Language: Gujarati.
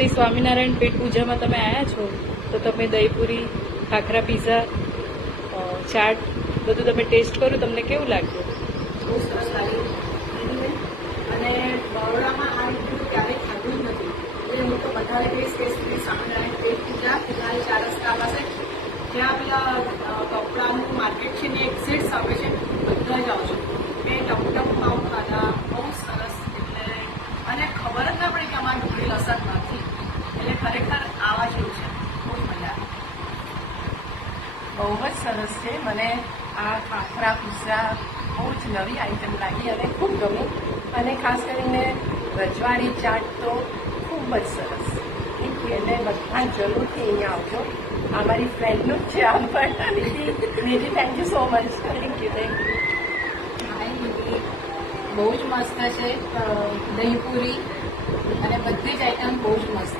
શ્રી સ્વામિનારાયણ પેટ પૂજામાં તમે આવ્યા છો, તો તમે દહીપુરી, ખાખરા પીઝા ચાટ બધું તમે ટેસ્ટ કર્યું, તમને કેવું લાગ્યું? બહુ સરસ લાગ્યું. અને બરોડામાં આ રીતનું ક્યારેય ખાધું જ નથી. એટલે હું તો બધાને કહીશ કે શ્રી સ્વામિનારાયણ ચાર રસ્તા પાસે જ્યાં પેલા કપડાનું માર્કેટ છે ને, એક સીટ્સ આપે છે, બધા જ આવજો મેં ટમટમ પાઉં ખાધા બહુ સરસ એટલે અને ખબર જ ના પડી કે આમાં ડુંગળી લસણ નથી એટલે ખરેખર આવા જેવું છે. બહુ મજા બહુ જ સરસ છે. મને આ ખાખરા ભૂસરા બહુ જ નવી આઈટમ લાગી અને ખૂબ ગમી. અને ખાસ કરીને રજવાડી ચાટ તો ખૂબ જ સરસ. એટલે બધા જરૂરથી અહીંયા આવજો. આ મારી ફ્રેન્ડનું છે આમ પણ. Nidhi thank you so much thank you thank you બહુ જ મસ્ત છે. દહીંપૂરી અને બધી જ આઈટમ બહુ જ મસ્ત